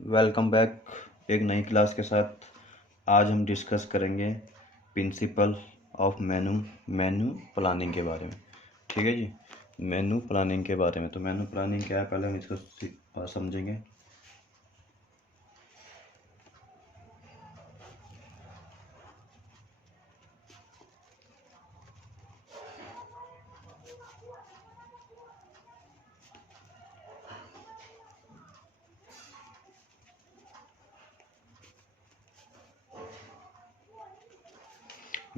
Welcome back एक नई class के साथ। आज हम डिस्कस करेंगे प्रिंसिपल ऑफ मेनू प्लानिंग के बारे में। ठीक है जी, मेनू प्लानिंग के बारे में। तो मेनू प्लानिंग क्या है, पहले हम इसको समझेंगे।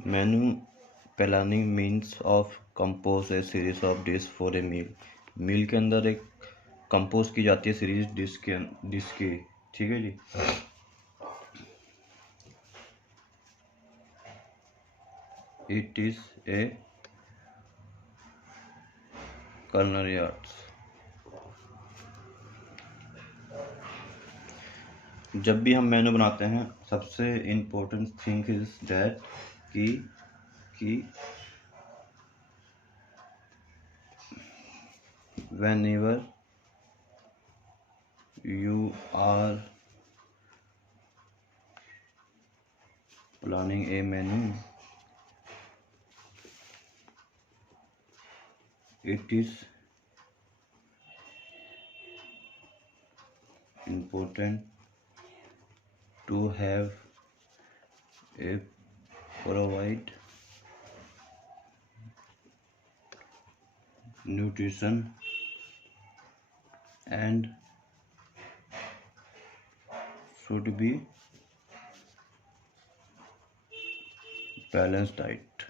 Menu planning means of compose a series of dish for a meal. Meal के अंदर एक कंपोज की जाती है सीरीज डिश की। ठीक है जी। It is a culinary arts. जब भी हम मेनू बनाते हैं, सबसे इम्पोर्टेंट थिंग इज दैट कि whenever you are planning a menu, it is important to have a provide nutrition and should be balanced diet।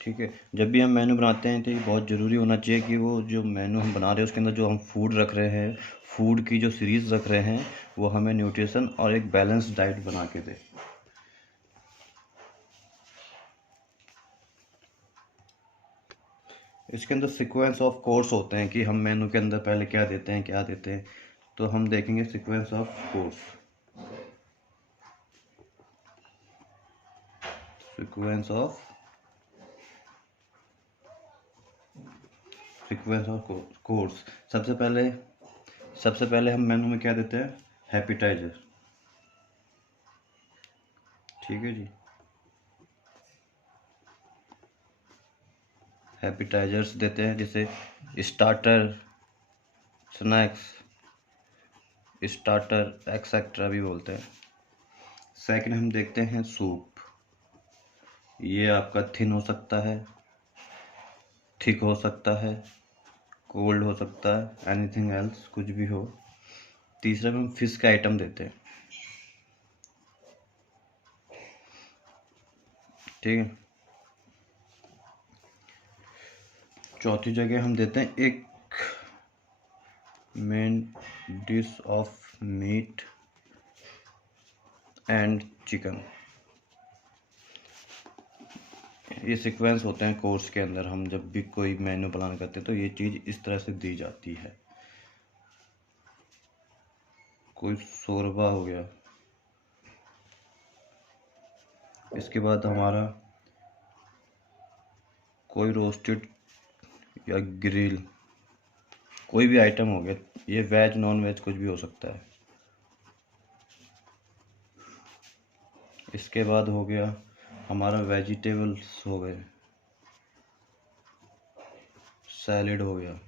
ठीक है, जब भी हम मेनू बनाते हैं तो ये बहुत ज़रूरी होना चाहिए कि वो जो मेनू हम बना रहे हैं उसके अंदर जो हम फूड रख रहे हैं, फूड की जो सीरीज़ रख रहे हैं, वो हमें न्यूट्रिशन और एक बैलेंस डाइट बना के दे। इसके अंदर सीक्वेंस ऑफ कोर्स होते हैं कि हम मेनू के अंदर पहले क्या देते हैं क्या देते हैं। तो हम देखेंगे sequence of course. Sequence of course. सबसे पहले हम मेनू में क्या देते हैं, हैपिटाइजर। ठीक है जी, हैपिटाइजर्स देते हैं, जैसे स्टार्टर, स्नैक्स, स्टार्टर एक्सेट्रा भी बोलते हैं। सेकंड हम देखते हैं सूप। ये आपका थिन हो सकता है, थिक हो सकता है, कोल्ड हो सकता है, एनीथिंग एल्स, कुछ भी हो। तीसरा में हम फिश का आइटम देते हैं। ठीक है, चौथी जगह हम देते हैं एक main dish of meat and chicken. ये सीक्वेंस होते हैं कोर्स के अंदर। हम जब भी कोई मेन्यू प्लान करते हैं तो ये चीज़ इस तरह से दी जाती है। कोई शोरबा हो गया, इसके बाद हमारा कोई रोस्टेड या ग्रिल, कोई भी आइटम हो गया। ये वेज नॉन वेज कुछ भी हो सकता है। इसके बाद हो गया हमारा वेजिटेबल्स हो गए, सैलेड हो गया।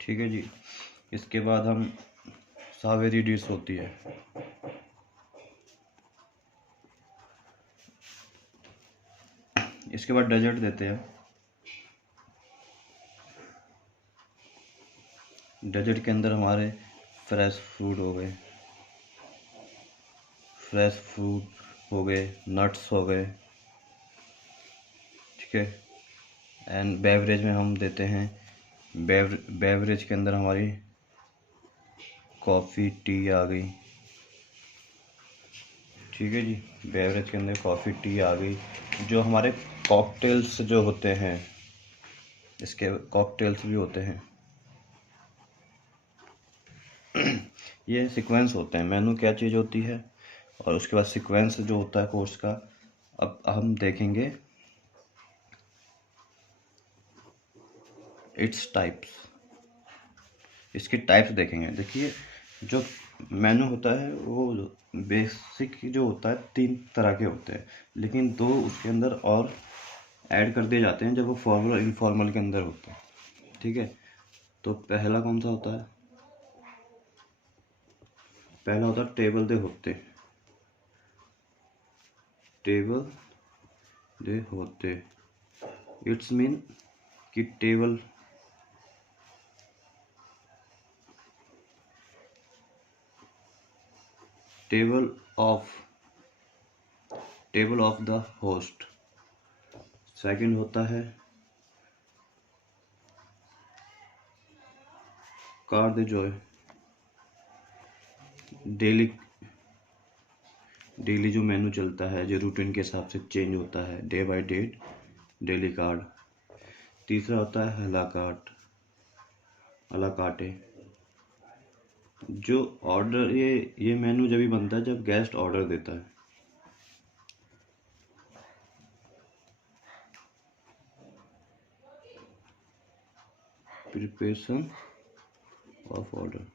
ठीक है जी, इसके बाद हम सावेरी डिश होती है। इसके बाद डेजर्ट देते हैं। डेजर्ट के अंदर हमारे फ्रेश फ्रूट हो गए, नट्स हो गए। ठीक है, एंड बेवरेज में हम देते हैं, बेवरेज के अंदर हमारी कॉफ़ी टी आ गई। ठीक है जी, बेवरेज के अंदर कॉफ़ी टी आ गई। जो हमारे कॉकटेल्स जो होते हैं, इसके कॉकटेल्स भी होते हैं। ये सीक्वेंस होते हैं। मेनू क्या चीज़ होती है और उसके बाद सीक्वेंस जो होता है कोर्स का। अब हम देखेंगे इट्स टाइप्स। इसकी टाइप्स देखेंगे। देखिए, जो मेनू होता है वो बेसिक जो होता है 3 तरह के होते हैं, लेकिन 2 उसके अंदर और ऐड कर दिए जाते हैं जब वो फॉर्मल और इनफॉर्मल के अंदर होते हैं। ठीक है, तो पहला कौन सा होता है? पहला होता है टेबल दे होते। टेबल दे होते, इट्स मीन कि table table of table of the host. Second होता है car the Joy, daily daily जो मेनू चलता है, जो रूटीन के हिसाब से चेंज होता है, day by day daily card. तीसरा होता है हलाकाट, अलाकाटे, जो ऑर्डर ये मेनू जब भी बनता है जब गेस्ट ऑर्डर देता है। Preparation of order.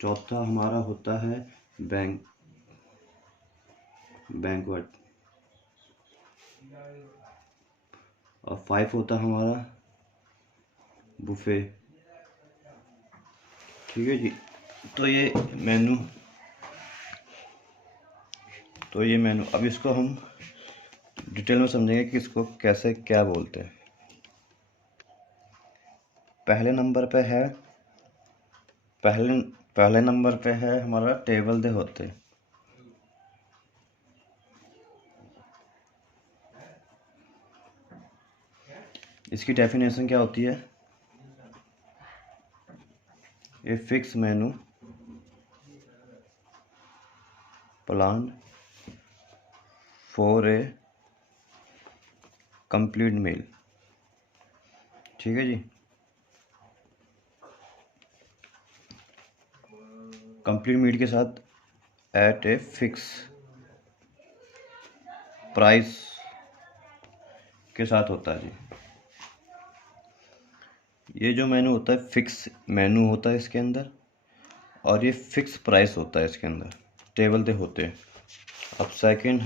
चौथा हमारा होता है बैंकवेट, और 5 होता है हमारा बुफे। ठीक है जी। तो ये मेनू अब इसको हम डिटेल में समझेंगे कि इसको कैसे क्या बोलते हैं। पहले नंबर पे है हमारा टेबल दे होते। इसकी डेफिनेशन क्या होती है? A fix menu plan for a complete meal. ठीक है जी। कंप्लीट मील के साथ एट ए फिक्स प्राइस के साथ होता है जी। ये जो मेनू होता है फिक्स मेनू होता है इसके अंदर, और ये फिक्स प्राइस होता है इसके अंदर, टेबल दे होते हैं। अब सेकंड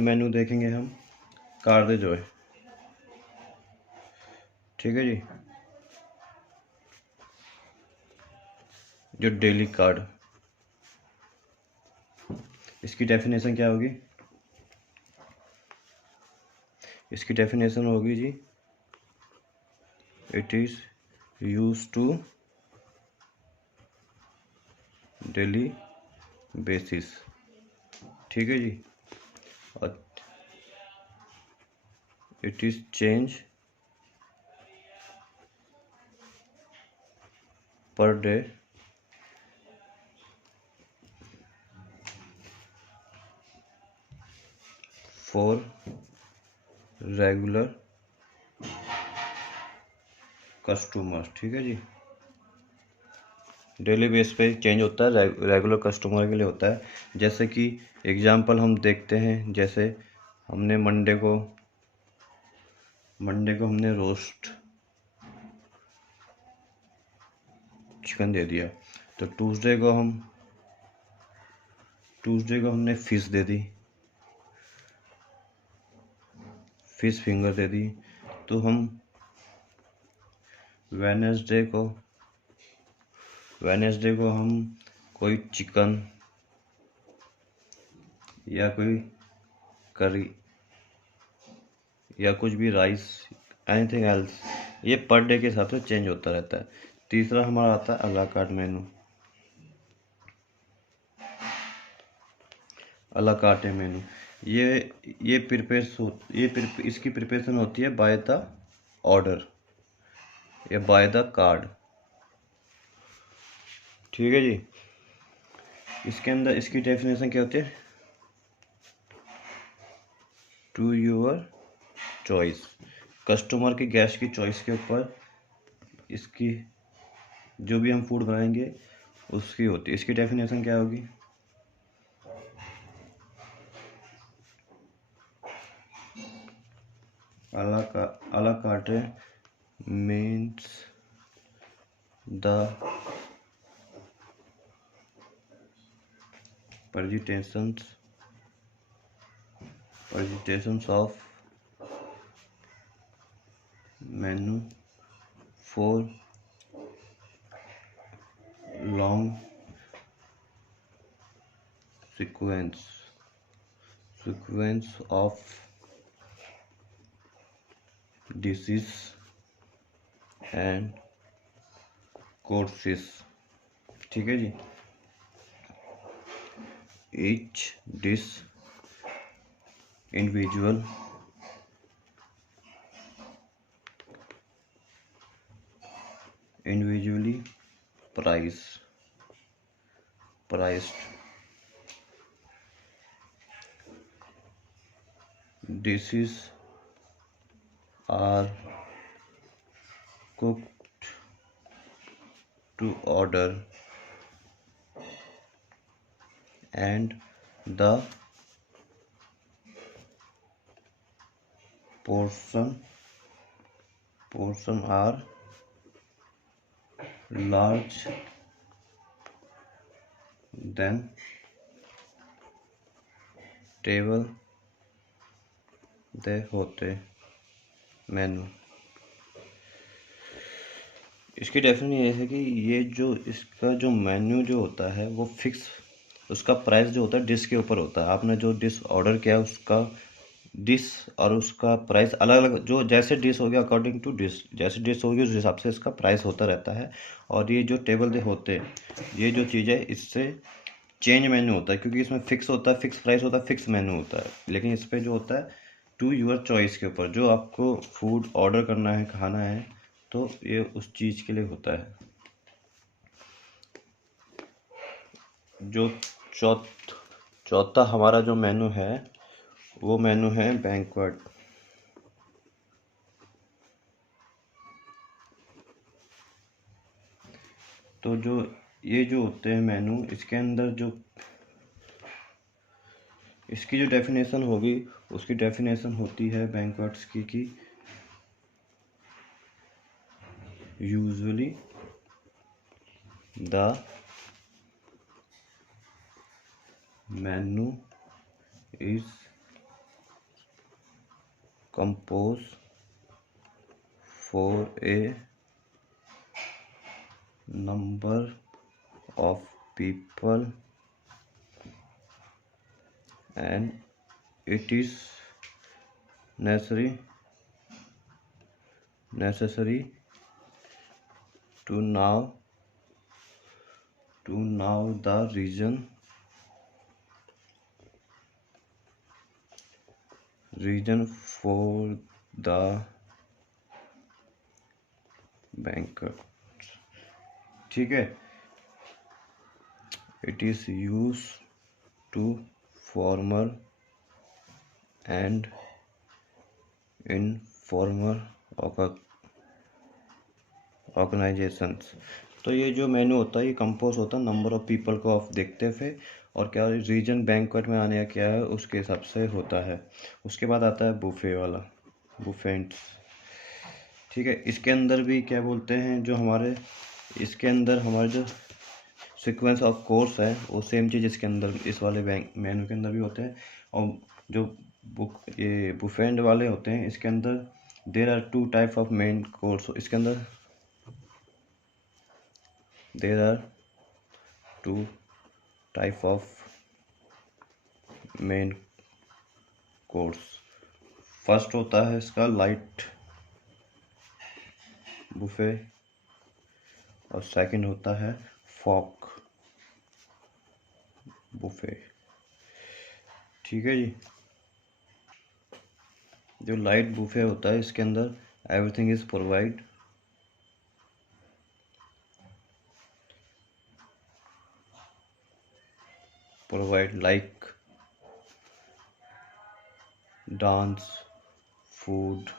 मेनू देखेंगे हम कार दे जॉय। ठीक है जी। जो डेली कार्ड, इसकी डेफिनेशन क्या होगी? इसकी डेफिनेशन होगी जी, it is use to daily basis. ठीक है जी। और it is change per day for regular customer. ठीक है जी। डेली बेस पे चेंज होता है, रेगुलर कस्टमर के लिए होता है। जैसे कि एग्जांपल हम देखते हैं, जैसे हमने मंडे को हमने रोस्ट चिकन दे दिया, तो ट्यूसडे को हमने फिश दे दी, फिश फिंगर दे दी। तो हम वेडनेसडे को हम कोई चिकन या कोई करी या कुछ भी राइस, एनीथिंग एल्स, ये पर डे के हिसाब से चेंज होता रहता है। तीसरा हमारा आता है अला कार्ट मेनू, अला कार्टे मेनू। इसकी प्रिपरेशन होती है बाय द ऑर्डर या बाय द कार्ड। ठीक है जी। इसके अंदर इसकी डेफिनेशन क्या होती है? टू योर चॉइस, कस्टमर की गैस की चॉइस के ऊपर इसकी जो भी हम फूड बनाएंगे उसकी होती है। इसकी डेफिनेशन क्या होगी? अला कार्टे means the permutations of menu for long sequence of dishes and courses। ठीक है जी। each dish individually priced dishes are cooked to order and the portion are large than table d'hote menu. इसकी definition ये है कि ये जो इसका जो मेन्यू जो होता है वो फिक्स, उसका प्राइस जो होता है डिश के ऊपर होता है। आपने जो डिश ऑर्डर किया उसका डिश और उसका प्राइस अलग अलग, जो जैसे डिश हो गया अकॉर्डिंग टू डिश, जैसे डिश होगी उस हिसाब से इसका प्राइस होता रहता है। और ये जो टेबल दे होते ये जो चीज़ है इससे चेंज मेन्यू होता है, क्योंकि इसमें फिक्स होता है, फिक्स प्राइस होता है, फिक्स मेन्यू होता है। लेकिन इस पर जो होता है टू यूर चॉइस के ऊपर, जो आपको फूड ऑर्डर करना है, खाना है, तो ये उस चीज़ के लिए होता है। जो चौथा हमारा जो मेनू है वो मेनू है बैंक्वेट। तो जो ये जो होते हैं मेनू, इसके अंदर जो इसकी जो डेफिनेशन होगी उसकी डेफिनेशन होती है बैंक्वेट्स की कि usually the menu is compose for a number of people and it is necessary to know the reason for the banquet। ठीक है। It is used to formal and informal organisations. तो ये जो menu होता है ये कंपोज होता है नंबर ऑफ पीपल को आप देखते हुए, और क्या रीजन बैंक्वेट में आने का क्या है उसके हिसाब से होता है। उसके बाद आता है बुफे वाला, बुफेंट्स। ठीक है। इसके अंदर भी क्या बोलते हैं, जो हमारे इसके अंदर हमारे जो सीक्वेंस ऑफ कोर्स है वो सेम चीज़ इसके अंदर इस वाले मेनू के अंदर भी होते हैं। और जो ये बुफेंट वाले होते हैं इसके अंदर there are two type of main course. इसके अंदर there are two type of main course. First होता है इसका लाइट बुफे और सेकंड होता है फॉक बुफे। ठीक है जी। जो लाइट बुफे होता है इसके अंदर everything is provide like dance food.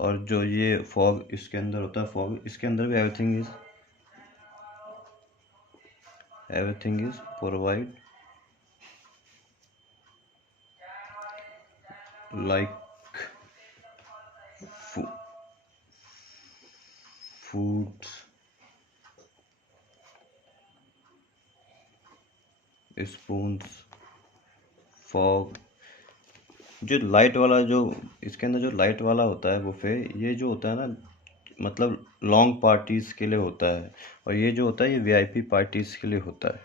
और जो ये फॉग इसके अंदर होता है, फॉग इसके अंदर भी everything is provide like foods spoons, fog. जो लाइट वाला, जो इसके अंदर जो लाइट वाला होता है बुफे, ये जो होता है ना, मतलब लॉन्ग पार्टीज के लिए होता है, और ये जो होता है ये वीआईपी पार्टीज के लिए होता है।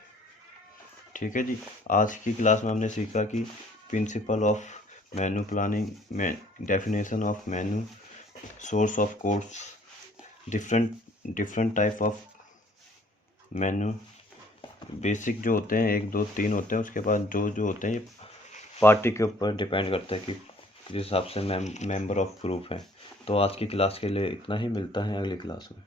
ठीक है जी। आज की क्लास में हमने सीखा कि principle of menu planning, definition of menu, source of course, different type of menu, basic जो होते हैं 1 2 3 होते हैं, उसके बाद जो होते हैं ये पार्टी के ऊपर डिपेंड करता है कि किस हिसाब से मेंबर ऑफ ग्रुप है। तो आज की क्लास के लिए इतना ही, मिलता है अगली क्लास में।